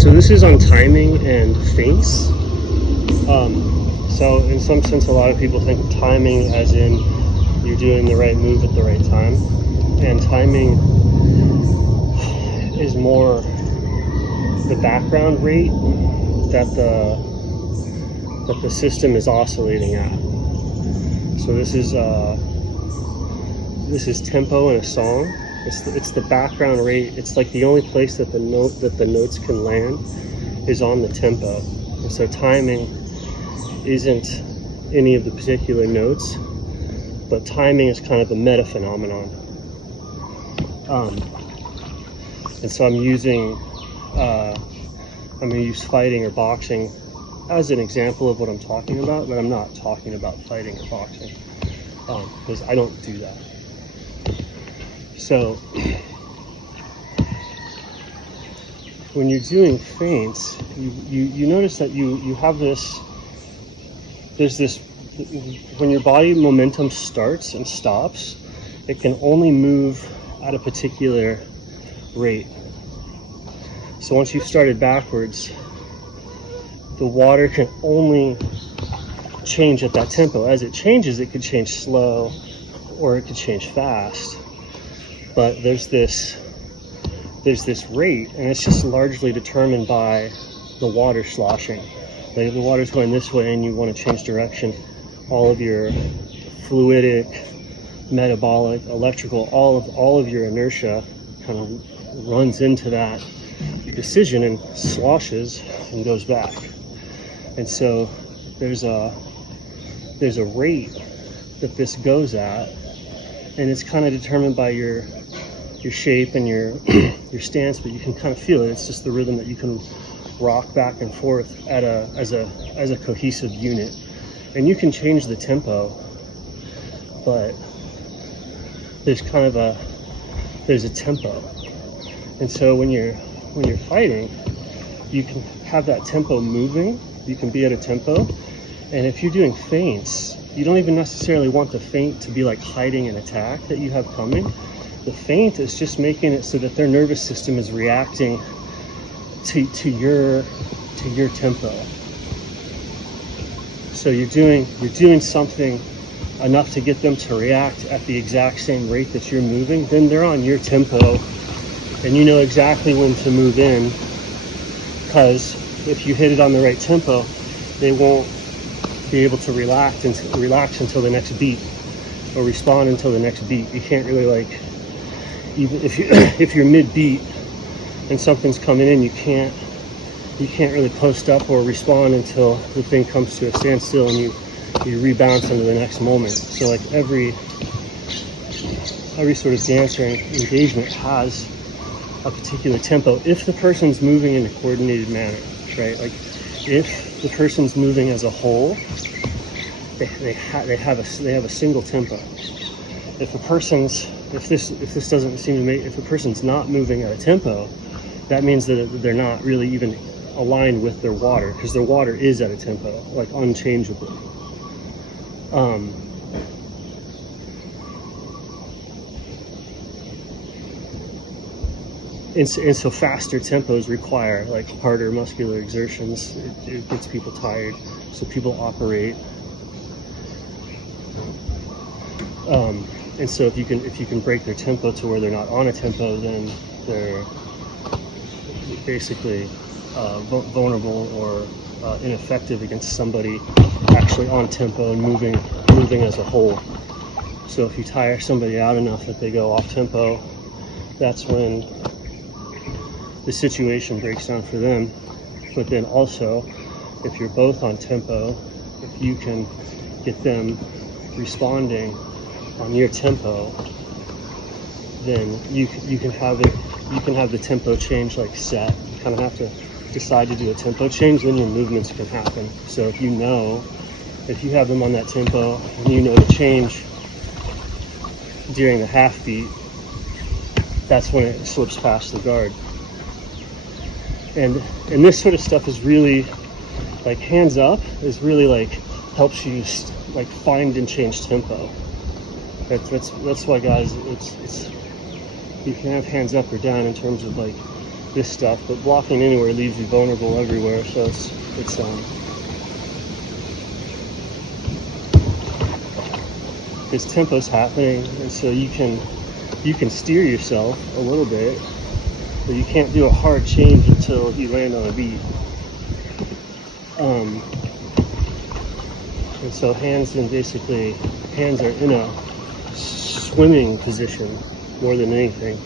So this is on timing and feints. So in some sense, a lot of people think of timing as in you're doing the right move at the right time, and timing is more the background rate that the system is oscillating at. So this is tempo in a song. It's the background rate. It's like the only place that the notes can land is on the tempo. And so timing isn't any of the particular notes, but timing is kind of a meta phenomenon. And so I'm going to use fighting or boxing as an example of what I'm talking about, but I'm not talking about fighting or boxing, because I don't do that. So when you're doing feints, you notice that you have there's this, when your body momentum starts and stops, it can only move at a particular rate. So once you've started backwards, the water can only change at that tempo. As it changes, it could change slow or it could change fast. But there's this rate, and it's just largely determined by the water sloshing. Like if the water's going this way and you want to change direction, all of your fluidic, metabolic, electrical, all of your inertia kind of runs into that decision and sloshes and goes back. And so there's a rate that this goes at, and it's kind of determined by your shape and your stance, but you can kind of feel it. It's just the rhythm that you can rock back and forth as a cohesive unit. And you can change the tempo, but there's a tempo. And so when you're fighting, you can have that tempo moving. You can be at a tempo, and if you're doing feints, you don't even necessarily want the feint to be like hiding an attack that you have coming. The feint is just making it so that their nervous system is reacting to your tempo. So you're doing something enough to get them to react at the exact same rate that you're moving. Then they're on your tempo, and you know exactly when to move in, because if you hit it on the right tempo, they won't be able to relax until the next beat, or respond until the next beat. You can't really, like, even if you're mid beat and something's coming in, you can't really post up or respond until the thing comes to a standstill and you rebound into the next moment. So like every sort of dance or engagement has a particular tempo if the person's moving in a coordinated manner, right? Like if the person's moving as a whole, they have a single tempo. If the person's not moving at a tempo, that means that they're not really even aligned with their water, because their water is at a tempo, like unchangeably. And so faster tempos require like harder muscular exertions. It gets people tired, so people operate. And so if you can break their tempo to where they're not on a tempo, then they're basically vulnerable or ineffective against somebody actually on tempo and moving as a whole. So if you tire somebody out enough that they go off tempo, that's when the situation breaks down for them. But then also, if you're both on tempo, if you can get them responding on your tempo, then you can have the tempo change like set. You kind of have to decide to do a tempo change, then your movements can happen. So if you have them on that tempo and you know to change during the half beat, that's when it slips past the guard. And this sort of stuff is really like hands up is really like helps you like find and change tempo. That's why, guys, it's you can have hands up or down in terms of like this stuff, but blocking anywhere leaves you vulnerable everywhere. So this tempo's happening, and so you can steer yourself a little bit, but you can't do a hard change until you land on a beat. And so hands are in a swimming position more than anything.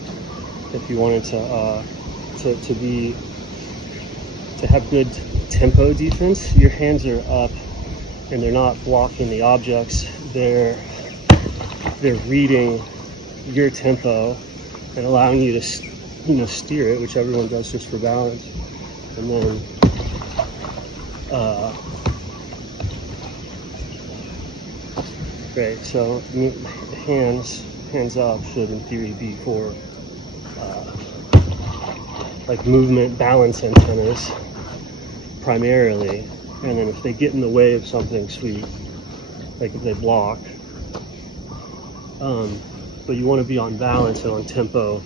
If you wanted to have good tempo defense, your hands are up and they're not blocking the objects. They're reading your tempo and allowing you to steer it, which everyone does just for balance. And then great. So hands up should in theory be for like movement balance antennas primarily, and then if they get in the way of something, sweet, like if they block. But you want to be on balance and on tempo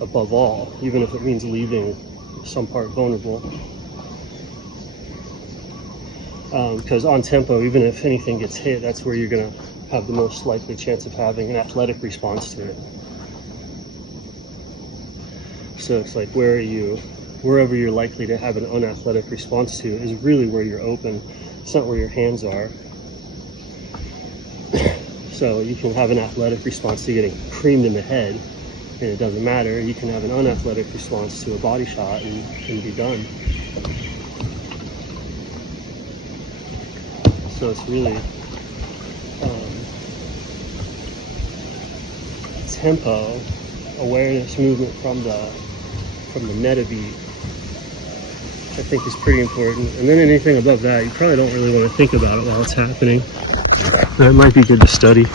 above all, even if it means leaving some part vulnerable. Because on tempo, even if anything gets hit, that's where you're going to have the most likely chance of having an athletic response to it. So it's like wherever you're likely to have an unathletic response to is really where you're open. It's not where your hands are. So you can have an athletic response to getting creamed in the head, and it doesn't matter. You can have an unathletic response to a body shot and be done. So it's really tempo, awareness, movement from the meta beat, I think is pretty important. And then anything above that, you probably don't really want to think about it while it's happening. That might be good to study.